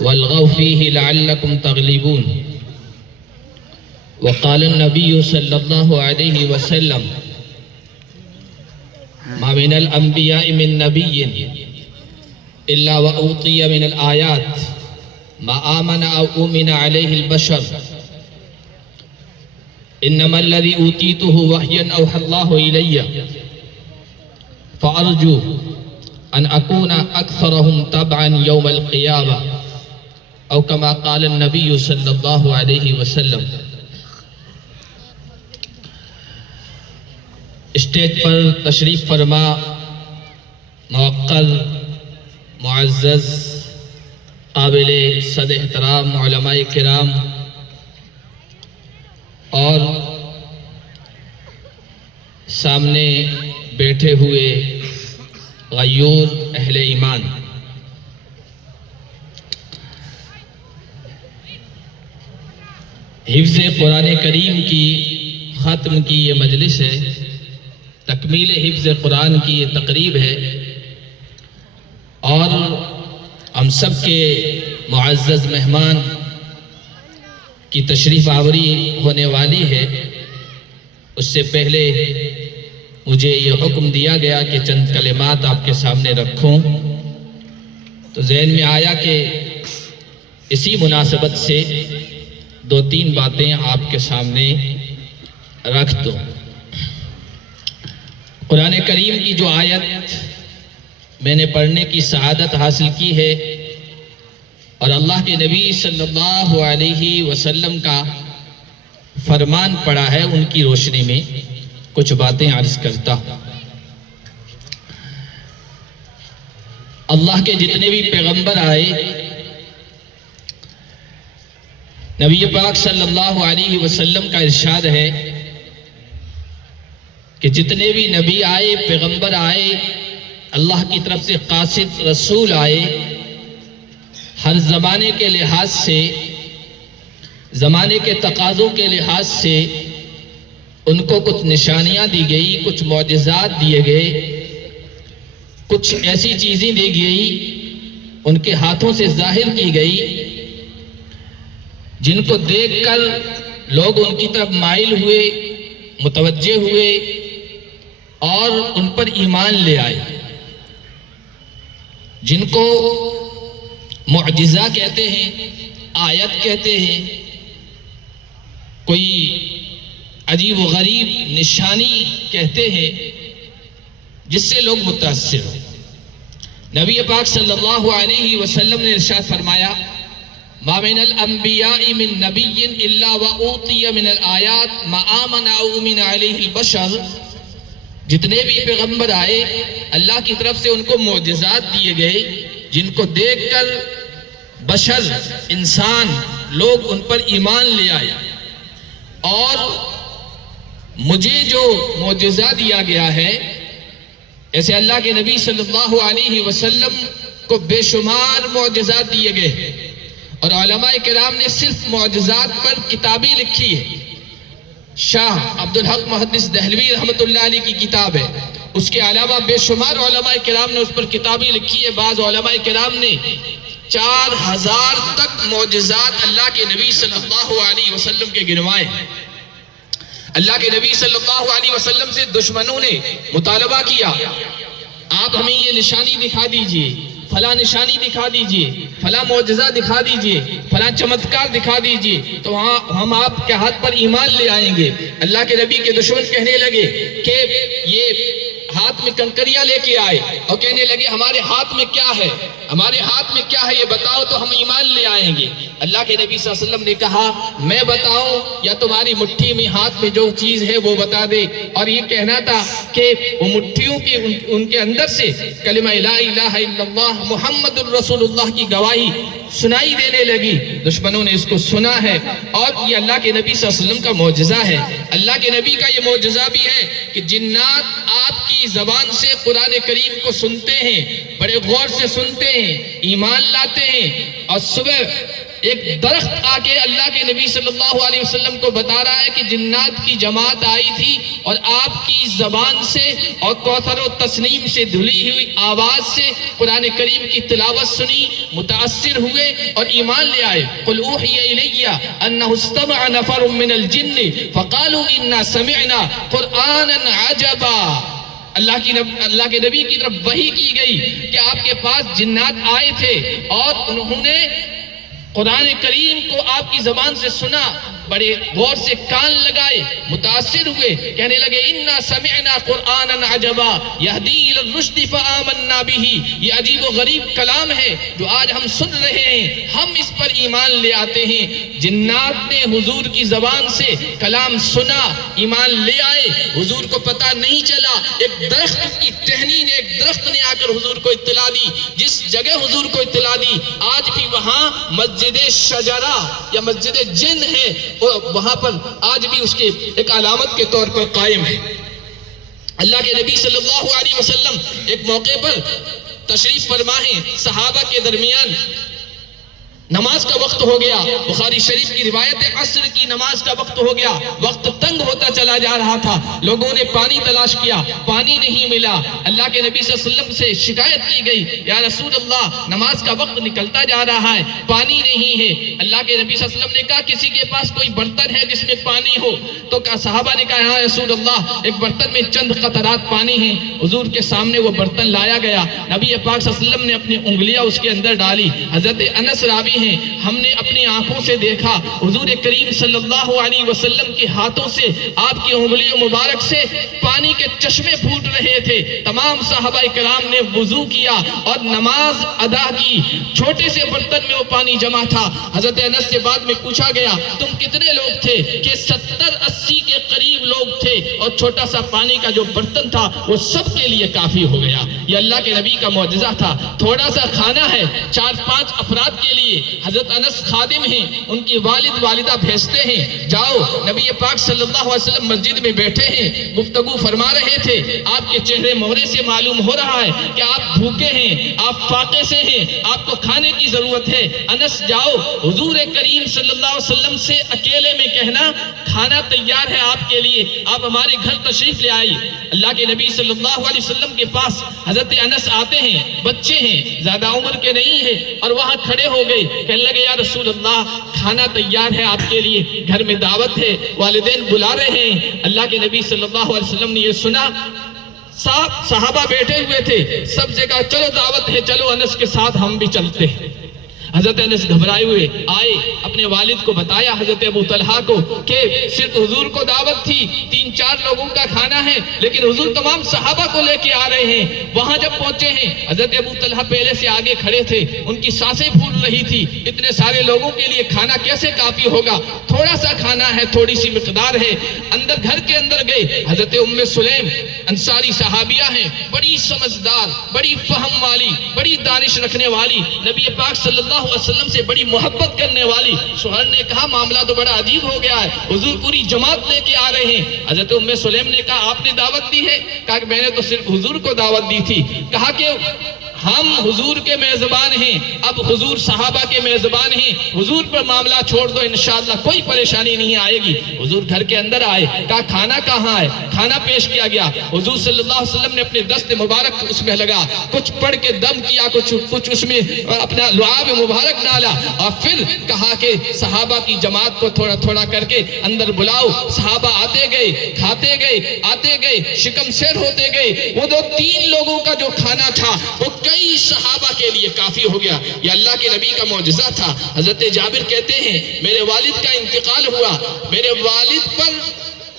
والغوا فيه لعلكم تغلبون وقال النبي صلى الله عليه وسلم ما من الأنبياء من نبي إلا وأوتي من الآيات ما آمن أو أؤمن عليه البشر إنما الذي أوتيته وحيا أوحى الله إلي فأرجو أن أكون أكثرهم تبعا يوم القيامة أو كما قال النبي صلى الله عليه وسلم۔ اسٹیج پر تشریف فرما موقر معزز قابل صد احترام علماء کرام اور سامنے بیٹھے ہوئے غیور اہل ایمان، حفظ قرآن کریم کی ختم کی یہ مجلس ہے، تکمیل حفظ قرآن کی یہ تقریب ہے، اور ہم سب کے معزز مہمان کی تشریف آوری ہونے والی ہے۔ اس سے پہلے مجھے یہ حکم دیا گیا کہ چند کلمات آپ کے سامنے رکھوں، تو ذہن میں آیا کہ اسی مناسبت سے دو تین باتیں آپ کے سامنے رکھ دوں۔ قرآن کریم کی جو آیت میں نے پڑھنے کی سعادت حاصل کی ہے اور اللہ کے نبی صلی اللہ علیہ وسلم کا فرمان پڑھا ہے، ان کی روشنی میں کچھ باتیں عرض کرتا ہوں۔ اللہ کے جتنے بھی پیغمبر آئے، نبی پاک صلی اللہ علیہ وسلم کا ارشاد ہے کہ جتنے بھی نبی آئے، پیغمبر آئے، اللہ کی طرف سے قاصد رسول آئے، ہر زمانے کے لحاظ سے، زمانے کے تقاضوں کے لحاظ سے ان کو کچھ نشانیاں دی گئی، کچھ معجزات دیے گئے، کچھ ایسی چیزیں دی گئی، ان کے ہاتھوں سے ظاہر کی گئی جن کو دیکھ کر لوگ ان کی طرف مائل ہوئے، متوجہ ہوئے اور ان پر ایمان لے آئے، جن کو معجزہ کہتے ہیں، آیت کہتے ہیں، کوئی عجیب و غریب نشانی کہتے ہیں، جس سے لوگ متاثر ہو۔ نبی پاک صلی اللہ علیہ وسلم نے ارشاد فرمایا ما من الانبیاء من نبی الا واوتی من الآیات ما آمن او من علیہ البشر، جتنے بھی پیغمبر آئے اللہ کی طرف سے ان کو معجزات دیے گئے جن کو دیکھ کر بشر، انسان، لوگ ان پر ایمان لے آئے، اور مجھے جو معجزہ دیا گیا ہے، ایسے اللہ کے نبی صلی اللہ علیہ وسلم کو بے شمار معجزات دیے گئے، اور علماء کرام نے صرف معجزات پر کتابیں لکھی ہے۔ شاہ عبدالحق محدث دہلوی رحمۃ اللہ علیہ کی کتاب ہے، اس کے علاوہ بے شمار علماء کرام نے اس پر کتابیں لکھی ہے۔ بعض علماء کرام نے 4000 تک معجزات اللہ کے نبی صلی اللہ علیہ وسلم کے گنوائے ہیں۔ اللہ کے نبی صلی اللہ علیہ وسلم سے دشمنوں نے مطالبہ کیا، آپ ہمیں یہ نشانی دکھا دیجئے، فلاں نشانی دکھا دیجئے، فلاں معجزہ دکھا دیجئے، فلاں چمتکار دکھا دیجئے، تو ہم آپ کے ہاتھ پر ایمان لے آئیں گے۔ اللہ کے نبی کے دشمن کہنے لگے کہ یہ ہاتھ میں کنکریاں لے کے آئے اور کہنے لگے ہمارے ہاتھ میں کیا ہے، ہمارے ہاتھ میں کیا ہے یہ بتاؤ تو ہم ایمان لے آئیں گے۔ اللہ کے نبی صلی اللہ علیہ وسلم نے کہا میں بتاؤں یا تمہاری مٹھی میں، ہاتھ میں جو چیز ہے وہ بتا دے، اور یہ کہنا تھا کہ وہ مٹھیوں کے ان کے اندر سے کلمہ لا الہ الا اللہ محمد الرسول اللہ کی گواہی سنائی دینے لگی۔ دشمنوں نے اس کو سنا ہے، اور یہ اللہ کے نبی صلی اللہ علیہ وسلم کا معجزہ ہے۔ اللہ کے نبی کا یہ معجزہ بھی ہے کہ جنات آپ کی زبان سے قرآن کریم کو سنتے ہیں، بڑے غور سے سنتے ہیں، ایمان لاتے ہیں، اور صبح ایک درخت آ کے اللہ کے نبی صلی اللہ علیہ وسلم کو بتا رہا ہے کہ جنات کی جماعت آئی تھی اور آپ کی زبان سے اور کوثر و تسنیم سے دھلی ہوئی آواز سے قرآن کریم کی تلاوت سنی، متاثر ہوئے اور ایمان لے آئے۔ قل اوحی الی انہ استمع نفر من الجن فقالوا انا سمعنا قرآنا عجبا۔ اللہ کے نبی کی طرف وحی کی گئی کہ آپ کے پاس جنات آئے تھے اور انہوں نے قرآن کریم کو آپ کی زبان سے سنا، بڑے غور سے کان لگائے، متاثر ہوئے، کہنے لگے انا سمعنا قرآنا عجبا یہدی الی الرشد فآمنا بہ۔ یہ عجیب و غریب کلام ہے جو آج ہم سن رہے ہیں، ہم اس پر ایمان لے آتے ہیں۔ جنات نے حضور کی زبان سے کلام سنا، ایمان لے آئے، حضور کو پتہ نہیں چلا، ایک درخت کی ٹہنی نے، ایک درخت نے آ کر حضور کو اطلاع دی، جس جگہ حضور کو اطلاع دی آج بھی وہاں مسجد شجرہ یا مسجد جن ہے، وہاں پر آج بھی اس کے ایک علامت کے طور پر قائم ہے۔ اللہ کے نبی صلی اللہ علیہ وسلم ایک موقع پر تشریف فرما ہیں، صحابہ کے درمیان نماز کا وقت ہو گیا، بخاری شریف کی روایت ہے، عصر کی نماز کا وقت ہو گیا، وقت تنگ ہوتا چلا جا رہا تھا، لوگوں نے پانی تلاش کیا، پانی نہیں ملا، اللہ کے نبی صلی اللہ علیہ وسلم سے شکایت کی گئی، یا رسول اللہ نماز کا وقت نکلتا جا رہا ہے، پانی نہیں ہے۔ اللہ کے نبی صلی اللہ علیہ وسلم نے کہا کسی کے پاس کوئی برتن ہے جس میں پانی ہو؟ تو صحابہ نے کہا ہاں رسول اللہ ایک برتن میں چند قطرات پانی ہیں۔ حضور کے سامنے وہ برتن لایا گیا، نبی پاک صلی اللہ علیہ وسلم نے اپنی انگلیاں اس کے اندر ڈالی۔ حضرت انس راوی ہیں، ہم نے اپنی آنکھوں سے دیکھا حضور کریم صلی اللہ علیہ وسلم کے ہاتھوں سے، آپ کی انگلیوں مبارک سے پانی کے چشمے پھوٹ رہے تھے۔ تمام صحابہ کرام نے وضو کیا اور نماز ادا کی، چھوٹے سے برتن میں وہ پانی جمع تھا۔ حضرت انس سے بعد میں پوچھا گیا تم کتنے لوگ تھے؟ کہ 70-80 کے قریب لوگ تھے، اور چھوٹا سا پانی کا جو برتن تھا وہ سب کے لیے کافی ہو گیا۔ یہ اللہ کے نبی کا معجزہ تھا۔ تھوڑا سا کھانا ہے 4-5 افراد کے لیے، حضرت انس خادم ہیں، ان کی والد والدہ بھیجتے ہیں، جاؤ نبی پاک صلی اللہ علیہ وسلم مسجد میں بیٹھے ہیں، گفتگو فرما رہے تھے، آپ کے چہرے مہرے سے معلوم ہو رہا ہے کہ آپ بھوکے ہیں، آپ فاقے سے ہیں، آپ کو کھانے کی ضرورت ہے۔ انس جاؤ حضور کریم صلی اللہ علیہ وسلم سے اکیلے میں کہنا کھانا تیار ہے آپ کے لیے، آپ ہمارے گھر تشریف لے آئی۔ اللہ کے نبی صلی اللہ علیہ وسلم کے پاس حضرت انس آتے ہیں، بچے ہیں، زیادہ عمر کے نہیں ہیں، اور وہاں کھڑے ہو گئے، کہنے لگے یا رسول اللہ کھانا تیار ہے آپ کے لیے، گھر میں دعوت ہے، والدین بلا رہے ہیں۔ اللہ کے نبی صلی اللہ علیہ وسلم نے یہ سنا، صحابہ بیٹھے ہوئے تھے، سب سے کہا چلو دعوت ہے، چلو انس کے ساتھ ہم بھی چلتے ہیں۔ حضرت انس گھبرائے ہوئے آئے، اپنے والد کو بتایا حضرت ابو طلحہ کو کہ صرف حضور کو دعوت تھی، 3-4 لوگوں کا کھانا ہے، لیکن حضور تمام صحابہ کو لے کے آ رہے ہیں۔ وہاں جب پہنچے ہیں حضرت ابو طلحہ پہلے سے آگے کھڑے تھے، ان کی سانسیں پھول رہی تھی، اتنے سارے لوگوں کے لیے کھانا کیسے کافی ہوگا؟ تھوڑا سا کھانا ہے، تھوڑی سی مقدار ہے۔ اندر گھر کے اندر گئے، حضرت ام سلیم انصاری صحابیہ ہیں، بڑی سمجھدار، بڑی فہم والی، بڑی دانش رکھنے والی، نبی پاک صلی اللہ علیہ وسلم سے بڑی محبت کرنے والی۔ شوہر نے کہا معاملہ تو بڑا عجیب ہو گیا ہے، حضور پوری جماعت لے کے آ رہے ہیں۔ حضرت ام سلیم نے کہا آپ نے دعوت دی ہے؟ کہا کہ میں نے تو صرف حضور کو دعوت دی تھی۔ کہا کہ ہم حضور کے میزبان ہیں، اب حضور صحابہ کے میزبان ہیں، حضور پر معاملہ چھوڑ دو، انشاءاللہ کوئی پریشانی نہیں آئے گی۔ حضور گھر کے اندر آئے، کہا کھانا کہاں ہے؟ کھانا پیش کیا گیا، حضور صلی اللہ علیہ وسلم نے اپنے دست مبارک اس میں لگا، کچھ پڑھ کے دم کیا، کچھ اس میں اپنا لعاب مبارک ڈالا، اور پھر کہا کہ صحابہ کی جماعت کو تھوڑا تھوڑا کر کے اندر بلاؤ۔ صحابہ آتے گئے، کھاتے گئے، آتے گئے، شکم سیر ہوتے گئے۔ وہ 2-3 لوگوں کا جو کھانا تھا وہ کئی صحابہ کے لیے کافی ہو گیا۔ یہ اللہ کے نبی کا معجزہ تھا۔ حضرت جابر کہتے ہیں میرے والد کا انتقال ہوا، میرے والد پر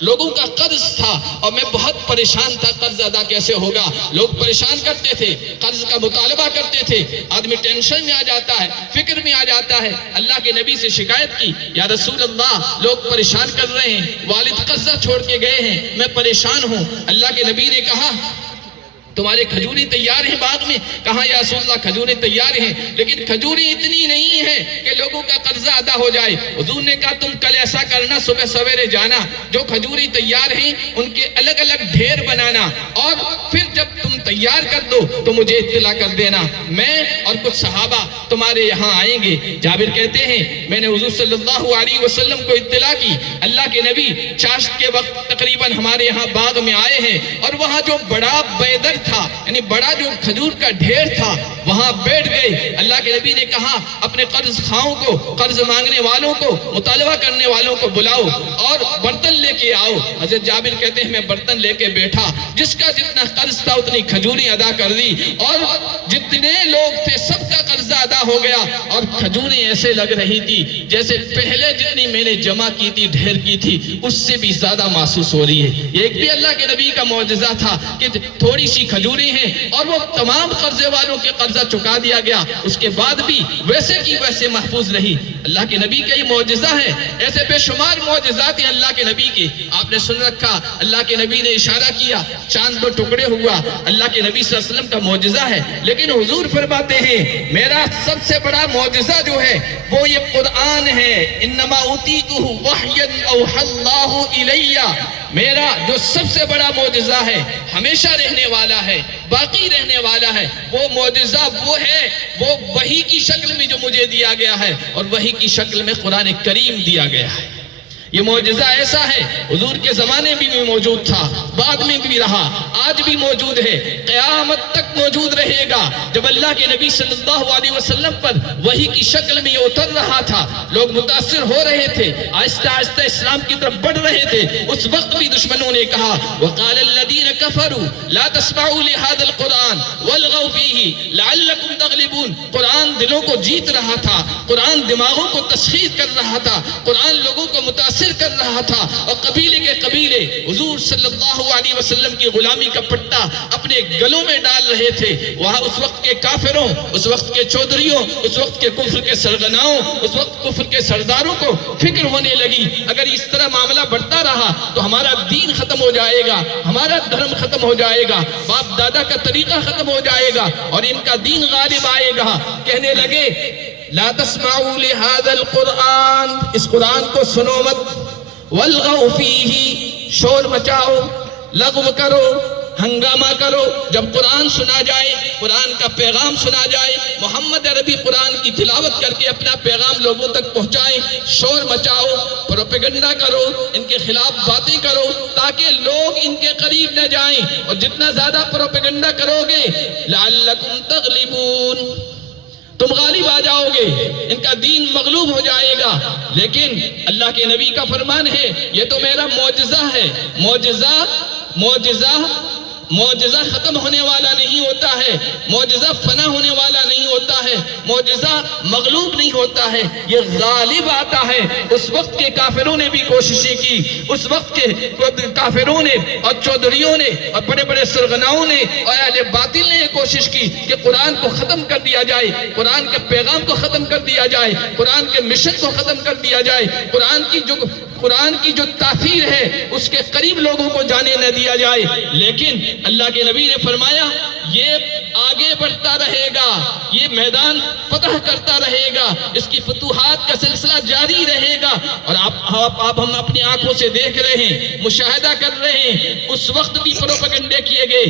لوگوں کا قرض تھا اور میں بہت پریشان تھا، قرض ادا کیسے ہوگا؟ لوگ پریشان کرتے تھے، قرض کا مطالبہ کرتے تھے، آدمی ٹینشن میں آ جاتا ہے، فکر میں آ جاتا ہے۔ اللہ کے نبی سے شکایت کی، یا رسول اللہ لوگ پریشان کر رہے ہیں، والد قرضہ چھوڑ کے گئے ہیں، میں پریشان ہوں۔ اللہ کے نبی نے کہا تمہارے کھجوریں تیار ہیں باغ میں؟ کہا یا رسول اللہ کھجوریں تیار ہیں، لیکن کھجوریں اتنی نہیں ہیں کہ لوگوں کا قرضہ ادا ہو جائے۔ حضور نے کہا تم کل ایسا کرنا، صبح سویرے جانا، جو کھجوریں تیار ہیں ان کے الگ الگ ڈھیر بنانا، اور پھر جب تم تیار کر دو تو مجھے اطلاع کر دینا، میں اور کچھ صحابہ تمہارے یہاں آئیں گے۔ جابر کہتے ہیں میں نے حضور صلی اللہ علیہ وسلم کو اطلاع کی، اللہ کے نبی چاشت کے وقت تقریباً ہمارے یہاں باغ میں آئے ہیں، اور وہاں جو بڑا بیدر تھا، یعنی بڑا جو کھجور کا ڈھیر تھا، وہاں بیٹھ گئے۔ اللہ کے نبی نے کہا اپنے قرض خواہوں کو، قرض مانگنے والوں کو، مطالبہ کرنے والوں کو بلاؤ اور برتن لے کے آؤ۔ حضرت جابر کہتے ہیں میں برتن لے کے بیٹھا، جس کا جتنا قرض تھا اتنی کھجوریں ادا کر دی، اور جتنے لوگ تھے سب کا قرض ادا ہو گیا، اور کھجوریں ایسے لگ رہی تھی جیسے پہلے جتنی میں نے جمع کی تھی، ڈھیر کی تھی، اس سے بھی زیادہ محسوس ہو رہی ہے۔ ایک بھی اللہ کے نبی کا معجزہ تھا کہ تھوڑی سی کھجوریں ہیں اور وہ تمام قرضے والوں کے قرضہ چکا دیا گیا، اس کے بعد بھی ویسے کی ویسے محفوظ رہی۔ اللہ کے نبی کا یہ معجزہ ہے۔ ایسے بے شمار معجزات ہیں اللہ کے نبی کے۔ آپ نے سن رکھا اللہ کے نبی نے اشارہ کیا، چاند دو ٹکڑے ہوا، اللہ کے نبی صلی اللہ علیہ وسلم کا معجزہ ہے، لیکن حضور فرماتے ہیں میرا سب سے بڑا معجزہ جو ہے وہ یہ قرآن ہے۔ انما اوتیتہ وحیا اوحی اللہ الی، میرا جو سب سے بڑا معجزہ ہے، ہمیشہ رہنے والا ہے، باقی رہنے والا ہے، وہ معجزہ وہ ہے، وہ وحی کی شکل میں جو مجھے دیا گیا ہے، اور وحی کی شکل میں قرآن کریم دیا گیا ہے۔ یہ معجزہ ایسا ہے حضور کے زمانے میں بھی موجود تھا، بعد میں بھی رہا، آج بھی موجود ہے، قیامت تک موجود رہے گا۔ جب اللہ کے نبی صلی اللہ علیہ وسلم پر وحی کی شکل میں یہ اتر رہا تھا، لوگ متاثر ہو رہے تھے، آہستہ آہستہ اسلام کی طرف بڑھ رہے تھے، اس وقت بھی دشمنوں نے کہا وَقَالَ الَّذِينَ كَفَرُوا لَا تَسْمَعُوا لِهَذَا الْقُرْآنِ وَالْغَوْا فِيهِ لَعَلَّكُمْ تَغْلِبُونَ۔ قرآن دلوں کو جیت رہا تھا، قرآن دماغوں کو تسخیر کر رہا تھا، قرآن لوگوں کو متاثر کر رہا تھا، اور قبیلے کے قبیلے حضور صلی اللہ علیہ وسلم کی غلامی کا پٹا اپنے گلوں میں ڈال رہے تھے۔ وہاں اس وقت کے کافروں، اس وقت کے چودھریوں، اس وقت کے کفر کے سرغناؤں، اس وقت کفر کے سرداروں کو فکر ہونے لگی اگر اس طرح معاملہ بڑھتا رہا تو ہمارا دین ختم ہو جائے گا، ہمارا دھرم ختم ہو جائے گا، باپ دادا کا طریقہ ختم ہو جائے گا، اور ان کا دین غالب آئے گا۔ کہنے لگے لا تسمعوا لهذا القرآن، اس قرآن کو سنو مت، والغوا فیہ، شور مچاؤ، لغو کرو، ہنگامہ کرو۔ جب قرآن سنا جائے، قرآن کا پیغام سنا جائے، محمد عربی قرآن کی تلاوت کر کے اپنا پیغام لوگوں تک پہنچائیں، شور مچاؤ، پروپیگنڈا کرو، ان کے خلاف باتیں کرو تاکہ لوگ ان کے قریب نہ جائیں، اور جتنا زیادہ پروپیگنڈا کرو گے لعلکم تغلبون، تم غالب آ جاؤ گے، ان کا دین مغلوب ہو جائے گا۔ لیکن اللہ کے نبی کا فرمان ہے یہ تو میرا معجزہ ہے، معجزہ ختم ہونے والا نہیں ہوتا ہے، معجزہ فنا ہونے والا نہیں ہوتا ہے، معجزہ مغلوب نہیں ہوتا ہے، یہ غالب آتا ہے۔ اس وقت کے کافروں نے بھی کوششیں کی، اس وقت کے کافروں نے اور چودھریوں نے اور بڑے بڑے سرغناؤں نے اور اہل باطل نے یہ کوشش کی کہ قرآن کو ختم کر دیا جائے، قرآن کے پیغام کو ختم کر دیا جائے، قرآن کے مشن کو ختم کر دیا جائے، قرآن کی جو تاثیر ہے اس کے قریب لوگوں کو جانے نہ دیا جائے۔ لیکن اللہ کے نبی نے فرمایا یہ آگے بڑھتا رہے گا، یہ میدان فتح کرتا رہے گا، اس کی فتوحات کا سلسلہ جاری رہے گا۔ اور آپ ہم اپنی آنکھوں سے دیکھ رہے ہیں، مشاہدہ کر رہے ہیں، اس وقت بھی پروپیگنڈے کیے گئے،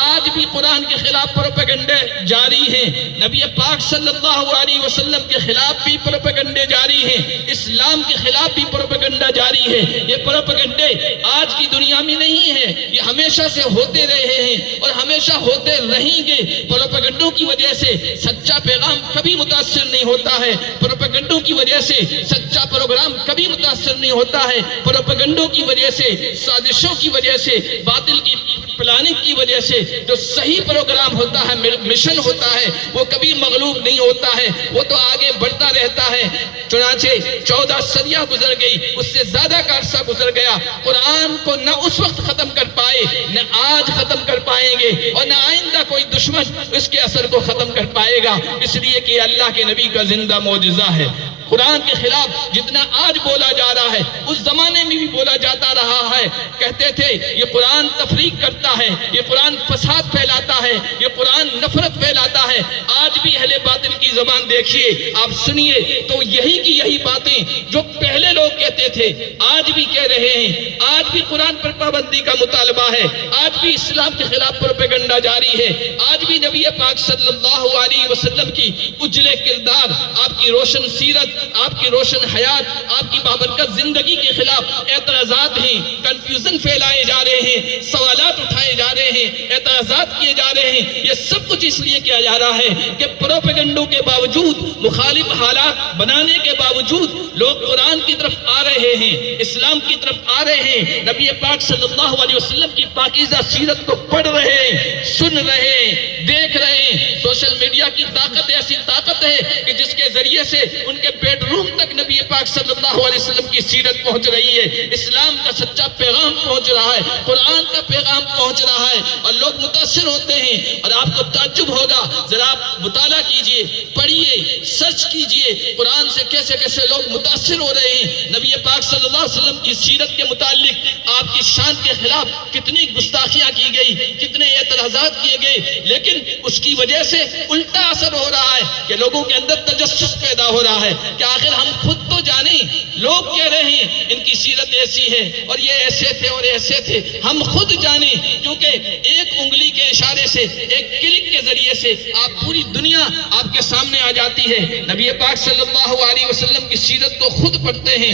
آج بھی قرآن کے خلاف پروپیگنڈے جاری ہیں، نبی پاک صلی اللہ علیہ وسلم کے خلاف بھی پروپیگنڈے جاری ہیں، اسلام کے خلاف بھی پروپیگنڈا جاری ہے۔ یہ پروپیگنڈے آج کی دنیا میں نہیں ہیں، یہ ہمیشہ سے ہوتے رہے ہیں اور ہمیشہ ہوتے رہیں گے۔ پروپیگنڈوں کی وجہ سے سچا پیغام کبھی متاثر نہیں ہوتا ہے، پروپیگنڈوں کی وجہ سے سچا پروگرام کبھی متاثر نہیں ہوتا ہے، پروپیگنڈوں کی وجہ سے، سازشوں کی وجہ سے، باطل کی پلاننگ کی وجہ سے جو صحیح پروگرام ہوتا ہے، مشن ہوتا ہے، وہ کبھی مغلوب نہیں ہوتا ہے، وہ تو آگے بڑھتا رہتا ہے۔ چنانچہ 14 صدیاں گزر گئی، اس سے زیادہ کا عرصہ گزر گیا، قرآن کو نہ اس وقت ختم کر پائے، نہ آج ختم کر پائیں گے، اور نہ آئندہ کوئی دشمن اس کے اثر کو ختم کر پائے گا، اس لیے کہ اللہ کے نبی کا زندہ معجزہ ہے۔ قرآن کے خلاف جتنا آج بولا جا رہا ہے اس زمانے میں بھی بولا جاتا رہا ہے. کہتے تھے یہ قرآن تفریق کرتا ہے، یہ قرآن فساد پھیلاتا ہے، یہ قرآن نفرت پھیلاتا ہے. آج بھی اہل باطل کی زبان دیکھیے، آپ سنیے تو یہی کی یہی باتیں جو پہلے لوگ کہتے تھے آج بھی کہہ رہے ہیں. آج بھی قرآن پر پابندی کا مطالبہ ہے، آج بھی اسلام کے خلاف پروپیگنڈا جاری ہے، آج بھی نبی پاک صلی اللہ علیہ وسلم کی اجلے کردار، آپ کی روشن سیرت، آپ کی روشن حیات، آپ کی بابرکت زندگی کے خلاف اعتراضات ہیں، کنفیوژن پھیلائے جا رہے ہیں، سوالات اٹھائے جا رہے ہیں، اعتراضات کیے جا رہے ہیں. یہ سب کچھ اس لیے کیا جا رہا ہے کہ پروپیگنڈوں کے باوجود، مخالف حالات بنانے کے باوجود لوگ قرآن کی طرف آ رہے ہیں، اسلام کی طرف آ رہے ہیں، نبی پاک صلی اللہ علیہ وسلم کی پاکیزہ سیرت کو پڑھ رہے ہیں، سن رہے ہیں، دیکھ رہے ہیں. سوشل میڈیا کی طاقت ایسی طاقت ہے کہ جس کے ذریعے سے ان کے بیڈ روم تک نبی پاک صلی اللہ علیہ وسلم کی سیرت پہنچ رہی ہے، اسلام کا سچا پیغام پہنچ رہا ہے، قرآن کا پیغام پہنچ رہا ہے اور لوگ متاثر ہوتے ہیں. اور آپ کو تعجب ہوگا، ذرا آپ مطالعہ کیجئے، پڑھیے، سرچ کیجئے قرآن سے کیسے کیسے لوگ متاثر ہو رہے ہیں. نبی پاک صلی اللہ علیہ وسلم کی سیرت کے متعلق آپ کی شان کے خلاف کتنی گستاخیاں کی گئی، کتنے اعتراضات کیے گئے، لیکن اس کی وجہ سے الٹا اثر ہو رہا ہے کہ لوگوں کے اندر تجسس پیدا ہو رہا ہے کہ آخر ہم خود تو جانیں. لوگ کہہ رہے ہیں ان کی سیرت ایسی ہے اور یہ ایسے تھے اور ایسے تھے، ہم خود جانیں، کیونکہ ایک انگلی کے اشارے سے، ایک کلک کے ذریعے سے آپ پوری دنیا آپ کے سامنے آ جاتی ہے. نبی پاک صلی اللہ علیہ وسلم کی سیرت کو خود پڑھتے ہیں.